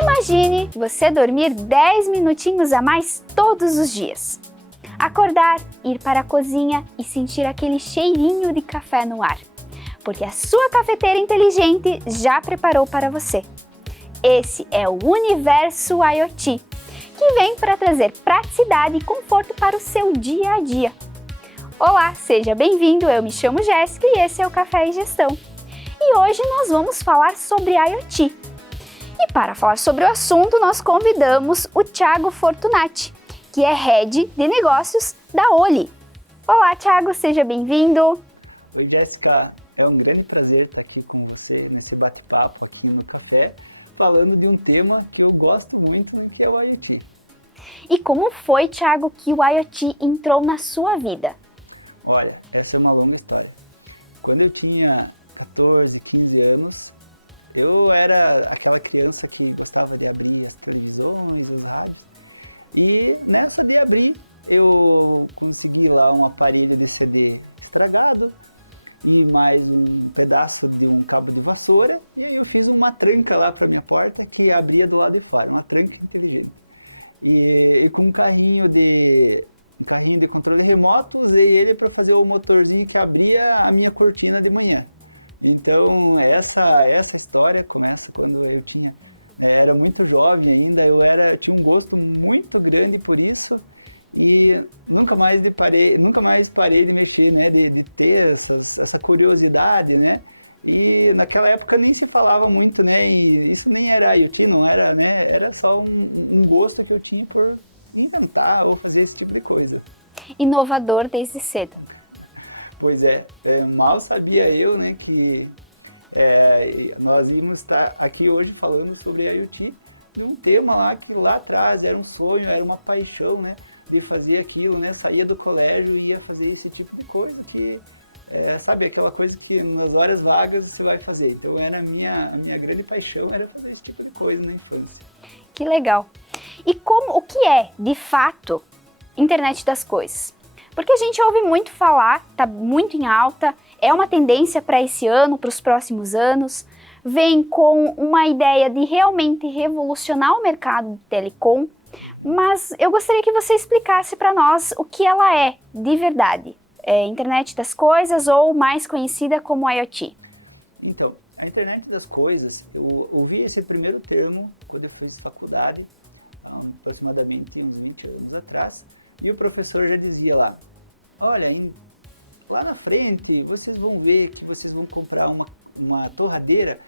Imagine você dormir 10 minutinhos a mais todos os dias. Acordar, ir para a cozinha e sentir aquele cheirinho de café no ar, porque a sua cafeteira inteligente já preparou para você. Esse é o Universo IoT, que vem para trazer praticidade e conforto para o seu dia a dia. Olá, seja bem-vindo, eu me chamo Jéssica e esse é o Café e Gestão. E hoje nós vamos falar sobre IoT. E para falar sobre o assunto, nós convidamos o Thiago Fortunati, que é Head de Negócios da Oli. Olá, Thiago, seja bem-vindo. Oi, Jéssica. É um grande prazer estar aqui com você nesse bate-papo aqui no Café, falando de um tema que eu gosto muito, né, que é o IoT. E como foi, Thiago, que o IoT entrou na sua vida? Olha, essa é uma longa história. Quando eu tinha 14, 15 anos, eu era aquela criança que gostava de abrir as televisões, os rádios, e nessa de abrir, eu consegui lá um aparelho de CD estragado e mais um pedaço de um cabo de vassoura, e aí eu fiz uma tranca lá para minha porta que abria do lado de fora, uma tranca inteligente. E com um carrinho de controle remoto, usei ele para fazer o motorzinho que abria a minha cortina de manhã. Então essa história começa quando eu era muito jovem ainda, eu tinha um gosto muito grande por isso e nunca mais parei de mexer, né, de ter essa curiosidade, né? E naquela época nem se falava muito, né? E isso nem era IoT, não era, né? Era só um gosto que eu tinha por inventar ou fazer esse tipo de coisa. Inovador desde cedo. Pois mal sabia eu, né, que nós íamos estar aqui hoje falando sobre IoT, de um tema lá que lá atrás era um sonho, era uma paixão, né, de fazer aquilo, né, saía do colégio e ia fazer esse tipo de coisa que, sabe, aquela coisa que nas horas vagas você vai fazer. Então era a minha grande paixão era fazer esse tipo de coisa na infância. Que legal. E o que é, de fato, internet das coisas? Porque a gente ouve muito falar, está muito em alta, é uma tendência para esse ano, para os próximos anos, vem com uma ideia de realmente revolucionar o mercado de telecom, mas eu gostaria que você explicasse para nós o que ela é de verdade. Internet das coisas ou mais conhecida como IoT. Então, a internet das coisas, eu ouvi esse primeiro termo quando eu fiz faculdade, aproximadamente uns 20 anos atrás, e o professor já dizia lá, olha, lá na frente vocês vão ver que vocês vão comprar uma torradeira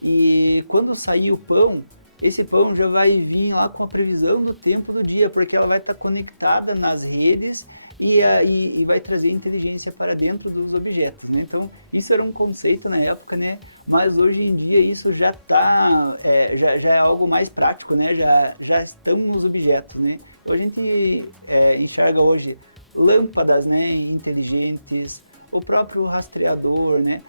e quando sair o pão, esse pão já vai vir lá com a previsão do tempo do dia, porque ela vai estar conectada nas redes e vai trazer inteligência para dentro dos objetos, né? Então, isso era um conceito na época, né? Mas hoje em dia isso já é algo mais prático, né? Já estão nos objetos, né? A gente enxerga hoje lâmpadas, né, inteligentes, o próprio rastreador, né?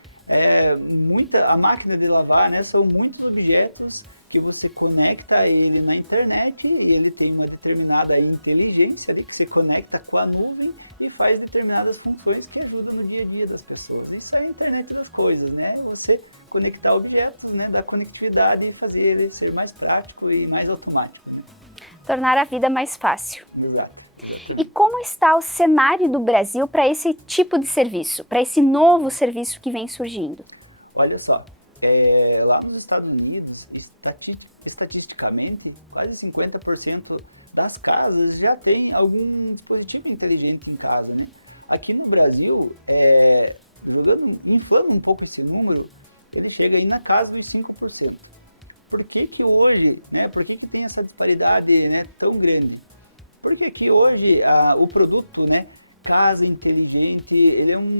A máquina de lavar, né? São muitos objetos que você conecta ele na internet e ele tem uma determinada inteligência ali que você conecta com a nuvem e faz determinadas funções que ajudam no dia a dia das pessoas. Isso é a internet das coisas, né? Você conectar objetos, né, da conectividade e fazer ele ser mais prático e mais automático, né? Tornar a vida mais fácil. Exato, exatamente. E como está o cenário do Brasil para esse tipo de serviço, para esse novo serviço que vem surgindo? Olha só, lá nos Estados Unidos, estatisticamente, quase 50% das casas já tem algum dispositivo inteligente em casa, né? Aqui no Brasil, inflando um pouco esse número, ele chega aí na casa dos 5%. Por que hoje, né? Por que tem essa disparidade, né, tão grande? Porque aqui hoje o produto, né, casa inteligente,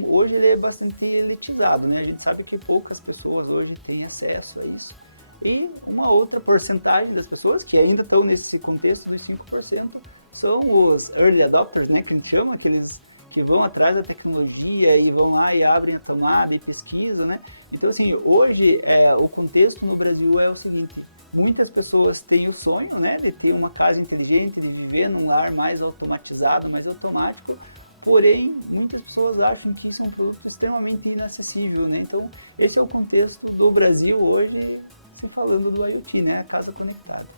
hoje ele é bastante elitizado, né? A gente sabe que poucas pessoas hoje têm acesso a isso. E uma outra porcentagem das pessoas que ainda estão nesse contexto dos 5% são os early adopters, né? Que a gente chama, aqueles que vão atrás da tecnologia e vão lá e abrem a tomada e pesquisam, né? Então, assim, hoje o contexto no Brasil é o seguinte, muitas pessoas têm o sonho, né, de ter uma casa inteligente, de viver num lar mais automatizado, mais automático, porém, muitas pessoas acham que isso é um produto extremamente inacessível, né? Então, esse é o contexto do Brasil hoje, se falando do IoT, né? A casa conectada.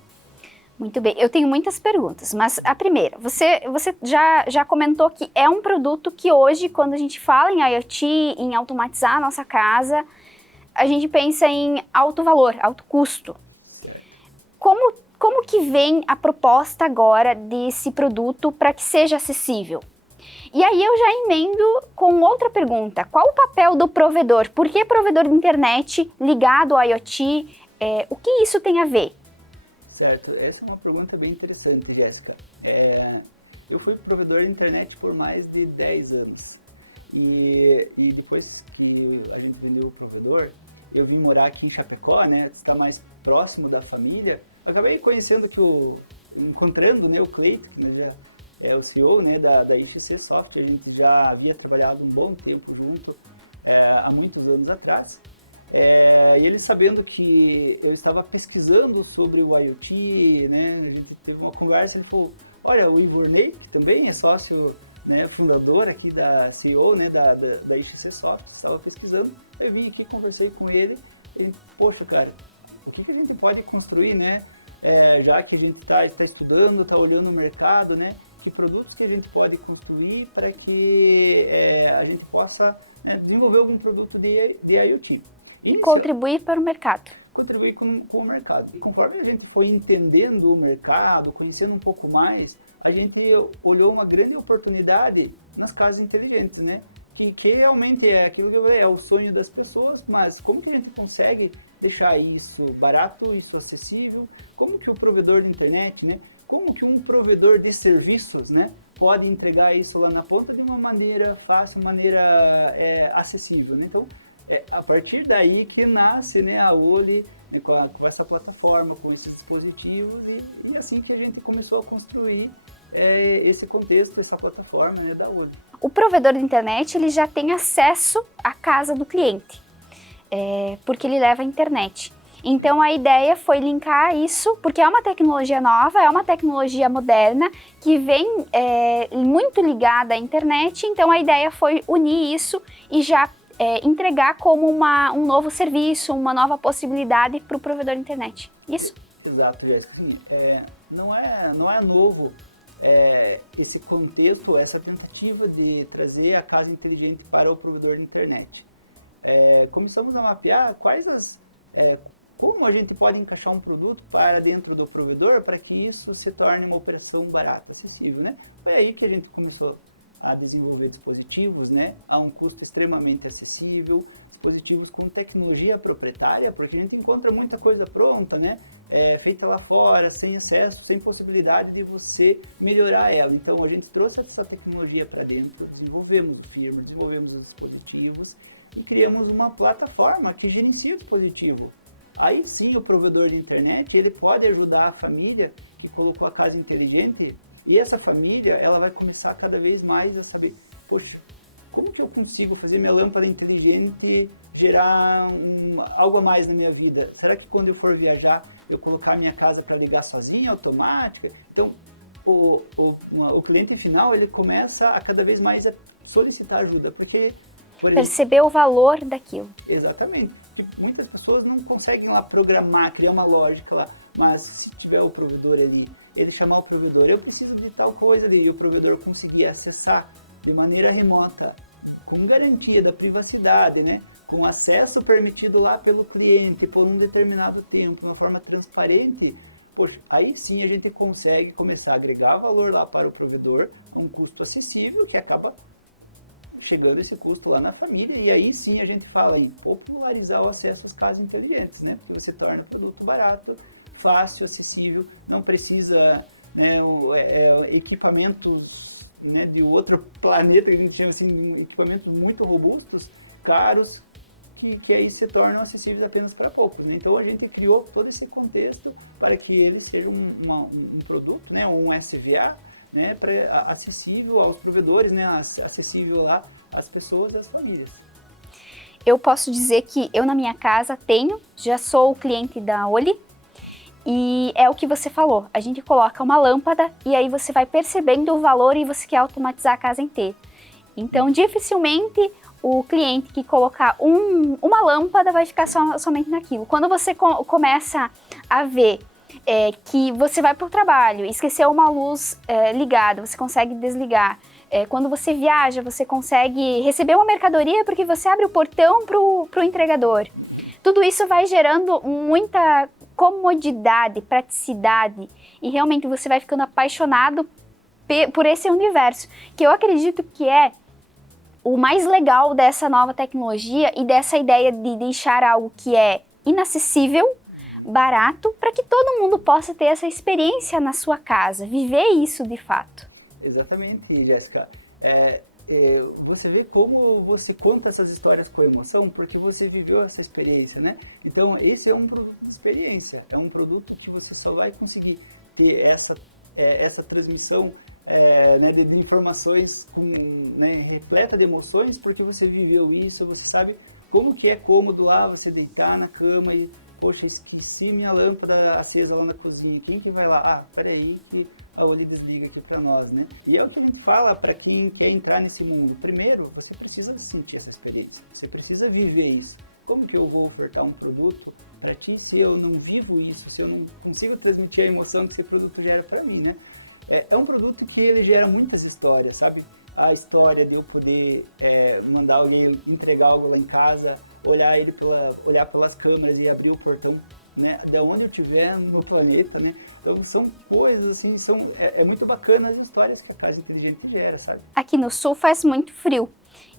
Muito bem, eu tenho muitas perguntas, mas a primeira, você já comentou que é um produto que hoje, quando a gente fala em IoT, em automatizar a nossa casa, a gente pensa em alto valor, alto custo. Certo. Como que vem a proposta agora desse produto para que seja acessível? E aí eu já emendo com outra pergunta, qual o papel do provedor? Por que provedor de internet ligado ao IoT? O que isso tem a ver? Certo, essa é uma pergunta bem interessante, Jéssica. Eu fui provedor de internet por mais de 10 anos e depois que a gente vendeu o provedor, eu vim morar aqui em Chapecó, né, está mais próximo da família. Acabei conhecendo encontrando, né, o Cleito, que já é o CEO, né, da IXC Soft. A gente já havia trabalhado um bom tempo junto há muitos anos atrás. E ele, sabendo que eu estava pesquisando sobre o IoT, né, a gente teve uma conversa, ele falou, olha, o Ivor-Ney, que também é sócio, né, fundador aqui da CEO, né, da IXC Soft, estava pesquisando, eu vim aqui, conversei com ele, e, poxa, cara, o que a gente pode construir, né, já que a gente está estudando, está olhando o mercado, né, que produtos que a gente pode construir para que a gente possa, né, desenvolver algum produto de IoT. Contribuir para o mercado. Contribuir com o mercado. Conforme a gente foi entendendo o mercado, conhecendo um pouco mais, a gente olhou uma grande oportunidade nas casas inteligentes, né? Que realmente é aquilo que eu falei, é o sonho das pessoas, mas como que a gente consegue deixar isso barato, isso acessível? Como que o provedor de internet, né? Como que um provedor de serviços, né, pode entregar isso lá na ponta de uma maneira fácil, maneira acessível, né? Então, a partir daí que nasce, né, a Oli, né, com essa plataforma, com esses dispositivos, e assim que a gente começou a construir esse contexto, essa plataforma, né, da Oli. O provedor de internet, ele já tem acesso à casa do cliente, porque ele leva a internet. Então, a ideia foi linkar isso, porque é uma tecnologia nova, é uma tecnologia moderna, que vem muito ligada à internet, então a ideia foi unir isso e já entregar como um novo serviço, uma nova possibilidade para o provedor de internet. Isso? Exato, Jéssica. Assim, não é novo esse contexto, essa tentativa de trazer a casa inteligente para o provedor de internet. Começamos a mapear como a gente pode encaixar um produto para dentro do provedor para que isso se torne uma operação barata, acessível, né? Foi aí que a gente começou a desenvolver dispositivos, né, a um custo extremamente acessível, dispositivos com tecnologia proprietária, porque a gente encontra muita coisa pronta, né, feita lá fora, sem acesso, sem possibilidade de você melhorar ela. Então a gente trouxe essa tecnologia para dentro, desenvolvemos o firmware, desenvolvemos os dispositivos e criamos uma plataforma que gerencia o dispositivo. Aí sim o provedor de internet, ele pode ajudar a família que colocou a casa inteligente. E essa família, ela vai começar cada vez mais a saber, poxa, como que eu consigo fazer minha lâmpada inteligente gerar algo a mais na minha vida? Será que quando eu for viajar, eu colocar a minha casa para ligar sozinha, automática? Então, o cliente final, ele começa a cada vez mais a solicitar ajuda, porque, por exemplo, perceber o valor daquilo. Exatamente, porque muitas pessoas não conseguem lá programar, criar uma lógica lá, mas se tiver o provedor ali, ele chamar o provedor, eu preciso de tal coisa ali, e o provedor conseguir acessar de maneira remota, com garantia da privacidade, né? Com acesso permitido lá pelo cliente por um determinado tempo, de uma forma transparente, poxa, aí sim a gente consegue começar a agregar valor lá para o provedor a um custo acessível, que acaba chegando esse custo lá na família, e aí sim a gente fala em popularizar o acesso às casas inteligentes, né? Porque você torna o produto barato, fácil, acessível, não precisa, né, equipamentos, né, de outro planeta, que a gente chama assim, equipamentos muito robustos, caros, que aí se tornam acessíveis apenas para poucos, né? Então a gente criou todo esse contexto para que ele seja um produto, né, um SVA, né, acessível aos provedores, né, acessível lá às pessoas e às famílias. Eu posso dizer que eu na minha casa já sou o cliente da Oli, e é o que você falou, a gente coloca uma lâmpada e aí você vai percebendo o valor e você quer automatizar a casa inteira. Então, dificilmente o cliente que colocar uma lâmpada vai ficar somente naquilo. Quando você começa a ver que você vai para o trabalho, esqueceu uma luz ligada, você consegue desligar. Quando você viaja, você consegue receber uma mercadoria porque você abre o portão para o entregador. Tudo isso vai gerando muita comodidade, praticidade, e realmente você vai ficando apaixonado por esse universo, que eu acredito que é o mais legal dessa nova tecnologia e dessa ideia de deixar algo que é inacessível, barato, para que todo mundo possa ter essa experiência na sua casa, viver isso de fato. Exatamente, Jéssica. Você vê como você conta essas histórias com emoção, porque você viveu essa experiência, né? Então, esse é um produto de experiência, é um produto que você só vai conseguir ter essa transmissão né, de informações né, repleta de emoções, porque você viveu isso, você sabe como que é cômodo lá você deitar na cama e, poxa, esqueci minha lâmpada acesa lá na cozinha, quem que vai lá? Ah, peraí que a Oli desliga aqui para nós, né? E é o que a gente fala para quem quer entrar nesse mundo. Primeiro, você precisa sentir essa experiência, você precisa viver isso. Como que eu vou ofertar um produto para ti se eu não vivo isso, se eu não consigo transmitir a emoção que esse produto gera para mim, né? É um produto que ele gera muitas histórias, sabe? A história de eu poder mandar alguém entregar algo lá em casa, olhar pelas câmeras e abrir o portão, né, de onde eu estiver no planeta, né? Então são coisas assim, é muito bacana as histórias que a casa inteligente gera, sabe? Aqui no sul faz muito frio,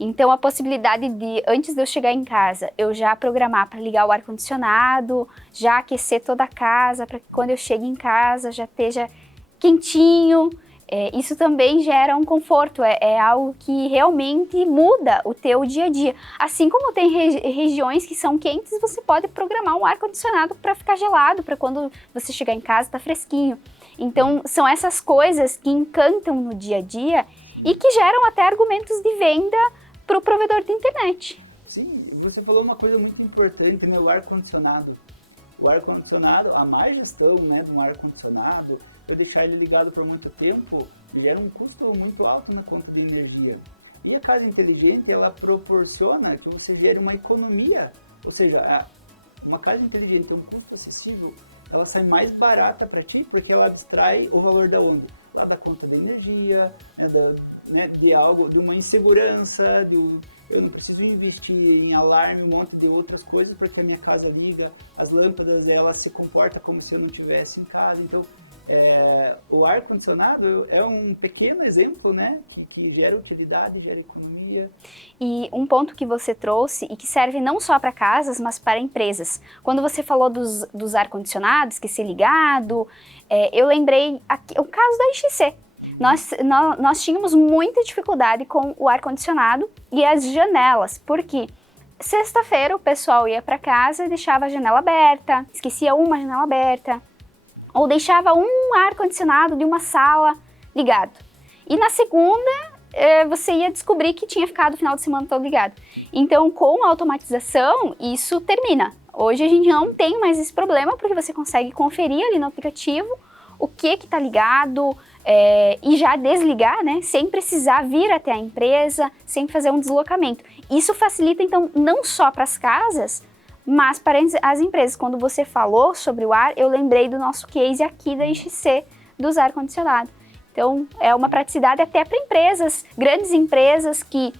então a possibilidade de, antes de eu chegar em casa, eu já programar para ligar o ar-condicionado, já aquecer toda a casa, para que quando eu chegue em casa já esteja quentinho, isso também gera um conforto, é algo que realmente muda o teu dia a dia. Assim como tem regiões que são quentes, você pode programar um ar-condicionado para ficar gelado, para quando você chegar em casa tá fresquinho. Então são essas coisas que encantam no dia a dia. Sim. E que geram até argumentos de venda para o provedor de internet. Sim, você falou uma coisa muito importante, né? O ar-condicionado. O ar-condicionado, a má gestão, né, de um ar-condicionado, eu deixar ele ligado por muito tempo, gera um custo muito alto na conta de energia. E a casa inteligente, ela proporciona que você gere uma economia, ou seja, uma casa inteligente tem um custo acessível, ela sai mais barata para ti, porque ela abstrai o valor da onde? Lá da conta da energia, né, de algo, de uma insegurança, eu não preciso investir em alarme, um monte de outras coisas, porque a minha casa liga, as lâmpadas, elas se comportam como se eu não estivesse em casa. Então, o ar-condicionado é um pequeno exemplo, né, que gera utilidade, gera economia. E um ponto que você trouxe e que serve não só para casas, mas para empresas. Quando você falou dos ar-condicionados, que ser ligado, eu lembrei o caso da XC. Nós tínhamos muita dificuldade com o ar-condicionado e as janelas, porque sexta-feira o pessoal ia para casa e deixava a janela aberta, esquecia uma janela aberta, ou deixava um ar-condicionado de uma sala ligado. E na segunda, você ia descobrir que tinha ficado o final de semana todo ligado. Então, com a automatização, isso termina. Hoje a gente não tem mais esse problema, porque você consegue conferir ali no aplicativo o que está ligado e já desligar, né? Sem precisar vir até a empresa, sem fazer um deslocamento. Isso facilita, então, não só para as casas, mas para as empresas. Quando você falou sobre o ar, eu lembrei do nosso case aqui da XC, dos ar-condicionado. Então, é uma praticidade até para empresas, grandes empresas que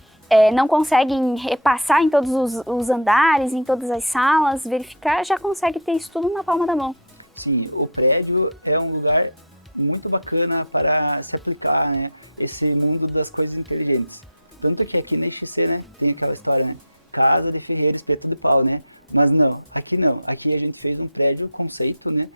não conseguem repassar em todos os andares, em todas as salas, verificar, já consegue ter isso tudo na palma da mão. Sim, o prédio é um lugar muito bacana para se aplicar, né, esse mundo das coisas inteligentes. Tanto que aqui na XC, né, tem aquela história, né, casa de ferreiro, espeto de pau, né, mas não, aqui a gente fez um prédio conceito, né,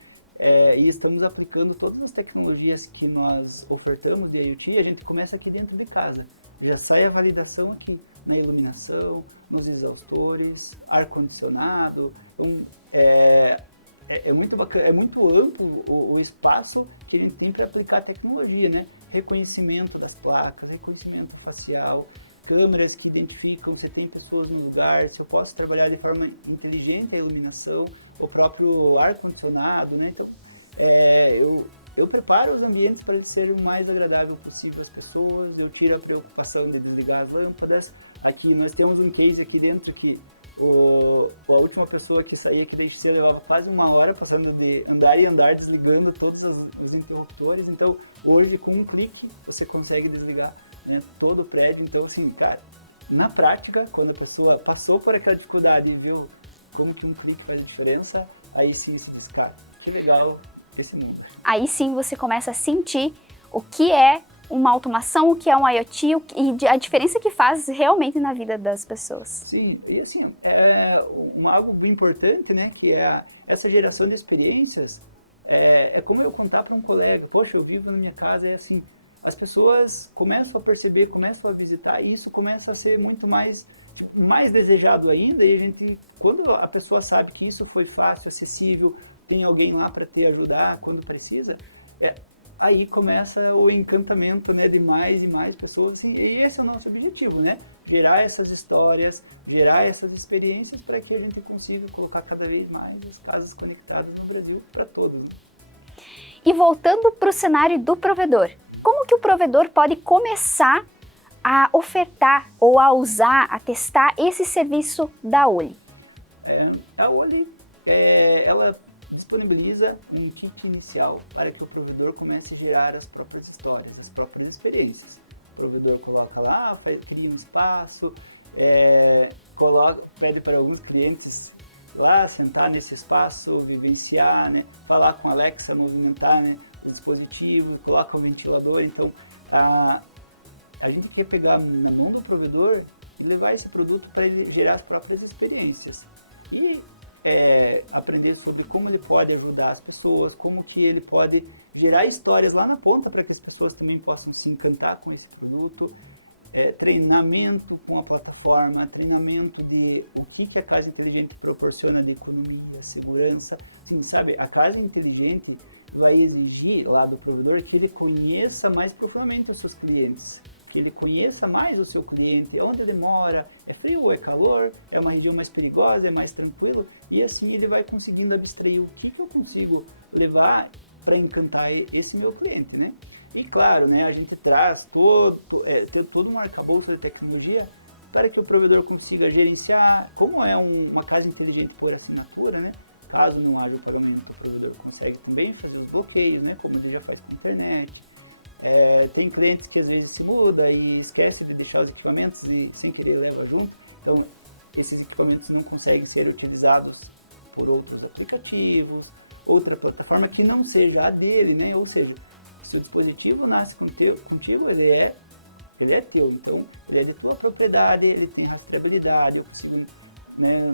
e estamos aplicando todas as tecnologias que nós ofertamos de IoT, a gente começa aqui dentro de casa. Já sai a validação aqui, na iluminação, nos exaustores, ar-condicionado. Então, é muito bacana, é muito amplo o espaço que a gente tem para aplicar a tecnologia, né? Reconhecimento das placas, reconhecimento facial, câmeras que identificam se tem pessoas no lugar, se eu posso trabalhar de forma inteligente a iluminação, o próprio ar-condicionado, né? Então, eu preparo os ambientes para eles serem o mais agradável possível às pessoas, eu tiro a preocupação de desligar as lâmpadas. Aqui nós temos um case aqui dentro que a última pessoa que saía aqui da IXC levava quase 1 hora passando de andar e andar, desligando todos os interruptores. Então, hoje, com um clique, você consegue desligar, né, todo o prédio. Então, assim, cara, na prática, quando a pessoa passou por aquela dificuldade e viu como que um clique faz a diferença, aí sim se diz, cara, que legal esse mundo. Aí sim você começa a sentir o que é uma automação, o que é um IoT e a diferença que faz realmente na vida das pessoas. Sim, e assim, algo bem importante, né, que é essa geração de experiências, é como eu contar para um colega, poxa, eu vivo na minha casa, é assim, as pessoas começam a perceber, começam a visitar, e isso começa a ser muito mais, tipo, mais desejado ainda, e a gente, quando a pessoa sabe que isso foi fácil, acessível, tem alguém lá para te ajudar quando precisa, aí começa o encantamento, né, de mais e mais pessoas, assim, e esse é o nosso objetivo, né? Gerar essas histórias, gerar essas experiências para que a gente consiga colocar cada vez mais as casas conectadas no Brasil para todos, né? E voltando para o cenário do provedor, como que o provedor pode começar a ofertar ou a usar, a testar esse serviço da Oli? A Oli, ela disponibiliza um kit inicial para que o provedor comece a gerar as próprias histórias, as próprias experiências. O provedor coloca lá, cria um espaço, pede para alguns clientes lá sentar nesse espaço, vivenciar, né, falar com a Alexa, movimentar, né, os dispositivos, coloca um ventilador. Então, a gente quer pegar na mão do provedor e levar esse produto para ele gerar as próprias experiências. E aprender sobre como ele pode ajudar as pessoas, como que ele pode gerar histórias lá na ponta para que as pessoas também possam se encantar com esse produto, treinamento com a plataforma, treinamento de o que a casa inteligente proporciona de economia, segurança. Sim, sabe, a casa inteligente vai exigir lá do provedor que ele conheça mais profundamente os seus clientes, que ele conheça mais o seu cliente, onde ele mora, é frio ou é calor, é uma região mais perigosa, é mais tranquilo, e assim ele vai conseguindo abstrair o que eu consigo levar para encantar esse meu cliente, né? E claro, né, a gente traz todo um arcabouço de tecnologia para que o provedor consiga gerenciar, como é uma casa inteligente por assinatura, né? Caso não haja o pagamento, o provedor consegue também fazer os bloqueios, né, como ele já faz com a internet. Tem clientes que às vezes se muda e esquece de deixar os equipamentos e sem querer leva junto, então esses equipamentos não conseguem ser utilizados por outros aplicativos, outra plataforma que não seja a dele, né? Ou seja, se o dispositivo nasce contigo, ele é teu, então ele é de tua propriedade, ele tem rastreabilidade, eu consigo, né,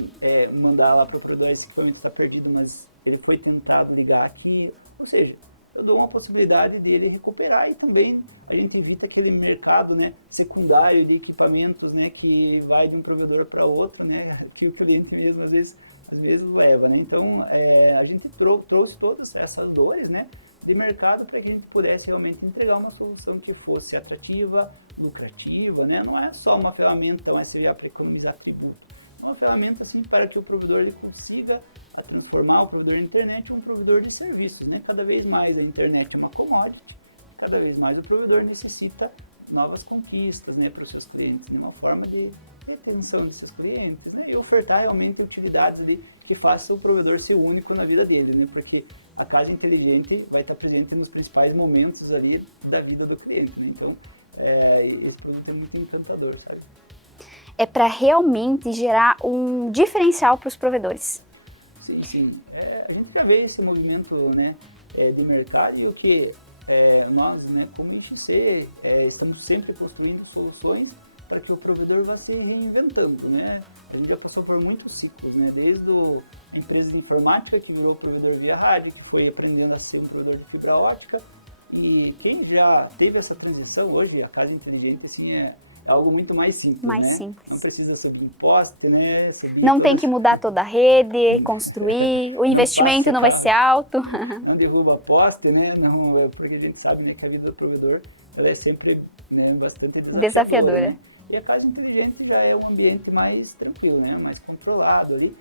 mandar lá para o provedor, esse equipamento está perdido, mas ele foi tentado ligar aqui, ou seja, eu dou uma possibilidade dele recuperar e também a gente evita aquele mercado, né, secundário de equipamentos, né, que vai de um provedor para outro, né, que o cliente mesmo às vezes leva, né. Então a gente trouxe todas essas dores, né, de mercado para que a gente pudesse realmente entregar uma solução que fosse atrativa, lucrativa, né. Não é só uma ferramenta, um SVA para economizar tributo, é uma ferramenta assim para que o provedor ele consiga transformar o provedor de internet em um provedor de serviços, né? Cada vez mais a internet é uma commodity, cada vez mais o provedor necessita novas conquistas, né, para os seus clientes, né? Uma forma de retenção de seus clientes, né? E ofertar realmente utilidades ali que façam o provedor ser único na vida dele, né? Porque a casa inteligente vai estar presente nos principais momentos ali da vida do cliente, né? Então, esse produto é muito encantador, sabe? É para realmente gerar um diferencial para os provedores. Sim, sim. A gente já vê esse movimento, né, de mercado e o que nós, né, como IXC, estamos sempre construindo soluções para que o provedor vá se reinventando, né? A gente já passou por muitos ciclos, né? Desde a empresa de informática que virou provedor via rádio, que foi aprendendo a ser um provedor de fibra ótica, e quem já teve essa transição, hoje a casa inteligente assim é algo muito mais simples, né? Simples. Não precisa subir em poste, né? Não tem que mudar toda a rede, construir, o investimento não vai ser alto. Não derruba poste, né? Não, porque a gente sabe, né, que a vida do provedor ela é sempre, né, bastante desafiadora, né? E a casa inteligente já é um ambiente mais tranquilo, né? Mais controlado ali.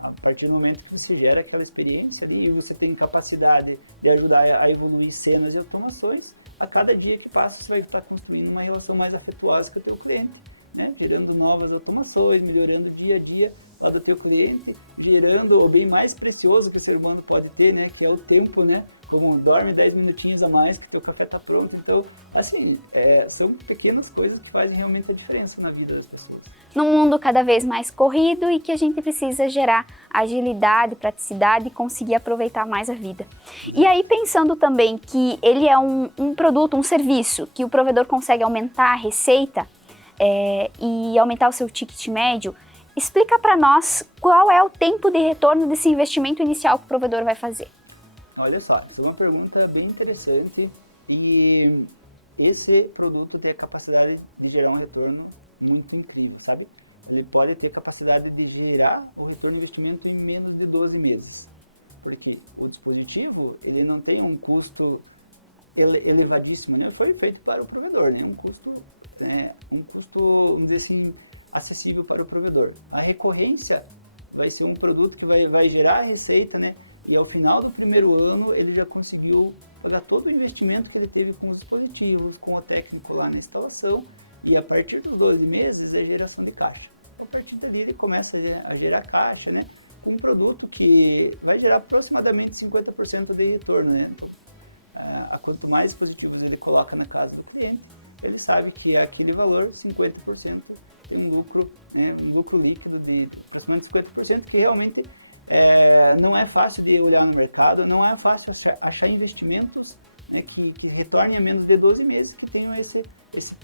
a partir do momento que você gera aquela experiência ali e você tem capacidade de ajudar a evoluir cenas e automações, a cada dia que passa você vai estar construindo uma relação mais afetuosa com o teu cliente, né? Gerando novas automações, melhorando o dia a dia lá do teu cliente, gerando o bem mais precioso que o ser humano pode ter, né? Que é o tempo, né? Como dorme 10 minutinhos a mais que teu café está pronto. Então, assim, são pequenas coisas que fazem realmente a diferença na vida das pessoas. Num mundo cada vez mais corrido e que a gente precisa gerar agilidade, praticidade e conseguir aproveitar mais a vida. Exato. E aí, pensando também que ele é um produto, um serviço, que o provedor consegue aumentar a receita e aumentar o seu ticket médio, explica para nós qual é o tempo de retorno desse investimento inicial que o provedor vai fazer. Olha só, essa é uma pergunta bem interessante e esse produto tem a capacidade de gerar um retorno muito incrível, sabe? Ele pode ter capacidade de gerar o retorno de investimento em menos de 12 meses. Porque o dispositivo, ele não tem um custo elevadíssimo, né? Foi feito para o provedor, né? Um custo, vamos dizer assim, acessível para o provedor. A recorrência vai ser um produto que vai gerar a receita, né? E ao final do primeiro ano, ele já conseguiu pagar todo o investimento que ele teve com os dispositivos, com o técnico lá na instalação, e a partir dos 12 meses é geração de caixa. A partir dali ele começa a gerar caixa, né? Com um produto que vai gerar aproximadamente 50% de retorno, né? Então, quanto mais dispositivos ele coloca na casa do cliente, ele sabe que aquele valor, 50%, tem um lucro, né? Um lucro líquido de aproximadamente 50%, que realmente não é fácil de olhar no mercado, não é fácil achar investimentos, né, que retornem a menos de 12 meses, que tenham esse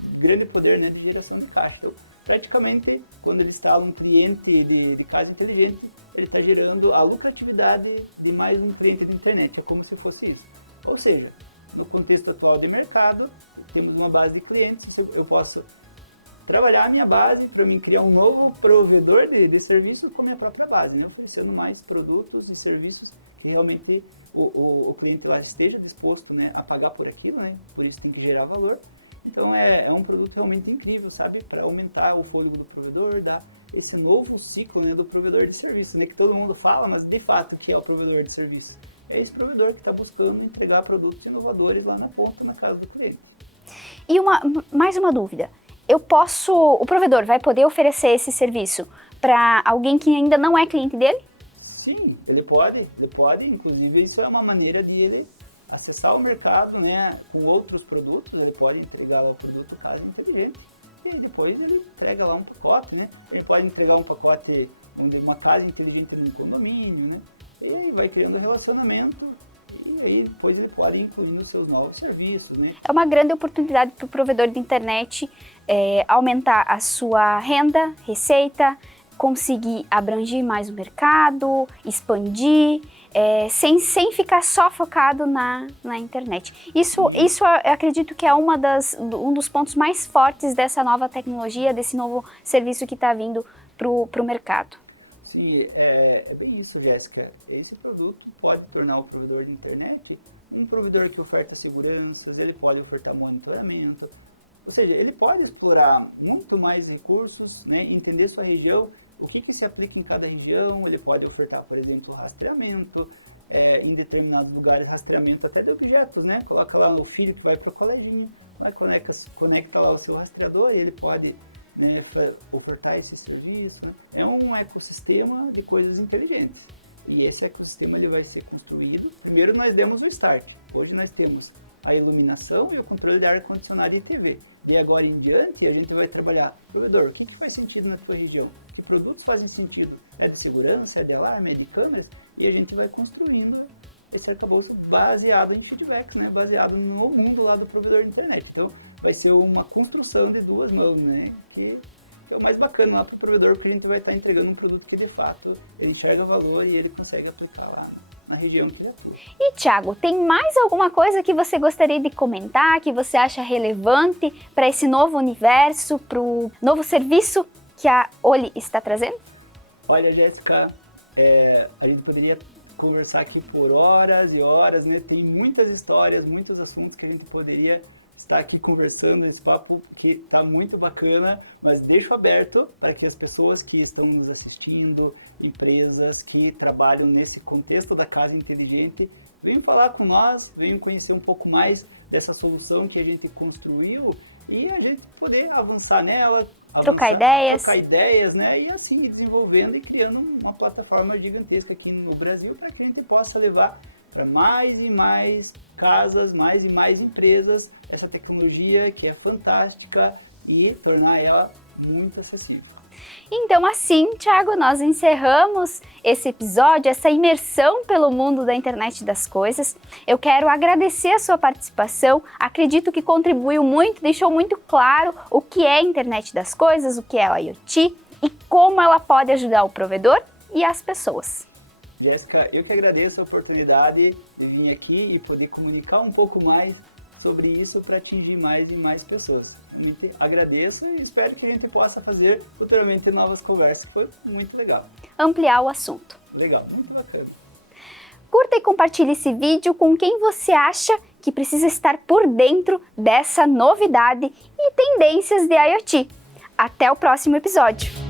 grande poder, né, de geração de caixa. Então, praticamente, quando ele instala um cliente de casa inteligente, ele está gerando a lucratividade de mais um cliente de internet, é como se fosse isso. Ou seja, no contexto atual de mercado, temos uma base de clientes, eu posso trabalhar a minha base para mim criar um novo provedor de serviços com a minha própria base, né? Oferecendo mais produtos e serviços que realmente o cliente lá esteja disposto, né, a pagar por aquilo, né? Por isso tem que gerar valor. Então é um produto realmente incrível, sabe? Para aumentar o fôlego do provedor, dar esse novo ciclo, né, do provedor de serviço, né? Que todo mundo fala, mas de fato o que é o provedor de serviço? É esse provedor que está buscando entregar produtos inovadores lá na ponta, na casa do cliente. E mais uma dúvida. O provedor vai poder oferecer esse serviço para alguém que ainda não é cliente dele? Sim, ele pode, inclusive isso é uma maneira de ele acessar o mercado, né, com outros produtos, ele pode entregar lá o produto Casa Inteligente e aí depois ele entrega lá um pacote, né? Ele pode entregar um pacote de uma casa inteligente num condomínio, né? E aí vai criando relacionamento e aí depois ele pode ir incluindo os seus novos serviços, né? É uma grande oportunidade para o provedor de internet aumentar a sua renda, receita, conseguir abranger mais o mercado, expandir, sem ficar só focado na internet. Isso eu acredito que é um dos pontos mais fortes dessa nova tecnologia, desse novo serviço que está vindo para o mercado. Sim, é bem isso, Jéssica. Esse produto pode tornar o provedor de internet um provedor que oferta seguranças, ele pode ofertar monitoramento, ou seja, ele pode explorar muito mais recursos, né, entender sua região, o que se aplica em cada região, ele pode ofertar, por exemplo, rastreamento, em determinados lugares, rastreamento até de objetos, né? Coloca lá o filho que vai para o coleginho, conecta lá o seu rastreador e ele pode, né, ofertar esse serviço, né? É um ecossistema de coisas inteligentes. E esse ecossistema ele vai ser construído. Primeiro nós demos o start. Hoje nós temos a iluminação e o controle de ar-condicionado e TV. De agora em diante, a gente vai trabalhar, provedor, o que faz sentido na tua região? Que produtos fazem sentido? É de segurança, é de alarme, é de câmeras? E a gente vai construindo esse arcabouço baseado em feedbacks, né? Baseado no mundo lá do provedor de internet. Então, vai ser uma construção de duas mãos, né? Que é o mais bacana lá para o provedor, porque a gente vai estar entregando um produto que, de fato, ele enxerga valor e ele consegue aplicar lá na região que ele atua. E, Thiago, tem mais alguma coisa que você gostaria de comentar, que você acha relevante para esse novo universo, para o novo serviço que a Oli está trazendo? Olha, Jéssica, a gente poderia conversar aqui por horas e horas, né? Tem muitas histórias, muitos assuntos que a gente poderia estar aqui conversando esse papo que está muito bacana, mas deixo aberto para que as pessoas que estão nos assistindo, empresas que trabalham nesse contexto da casa inteligente, venham falar com nós, venham conhecer um pouco mais dessa solução que a gente construiu e a gente poder avançar nela, trocar ideias, né? E assim ir desenvolvendo e criando uma plataforma gigantesca aqui no Brasil para que a gente possa levar para mais e mais casas, mais e mais empresas essa tecnologia que é fantástica e tornar ela muito acessível. Então assim, Thiago, nós encerramos esse episódio, essa imersão pelo mundo da internet das coisas. Eu quero agradecer a sua participação, acredito que contribuiu muito, deixou muito claro o que é a internet das coisas, o que é o IoT e como ela pode ajudar o provedor e as pessoas. Jéssica, eu que agradeço a oportunidade de vir aqui e poder comunicar um pouco mais sobre isso para atingir mais e mais pessoas. Realmente agradeço e espero que a gente possa fazer futuramente novas conversas, que foi muito legal. Ampliar o assunto. Legal, muito bacana. Curta e compartilhe esse vídeo com quem você acha que precisa estar por dentro dessa novidade e tendências de IoT. Até o próximo episódio!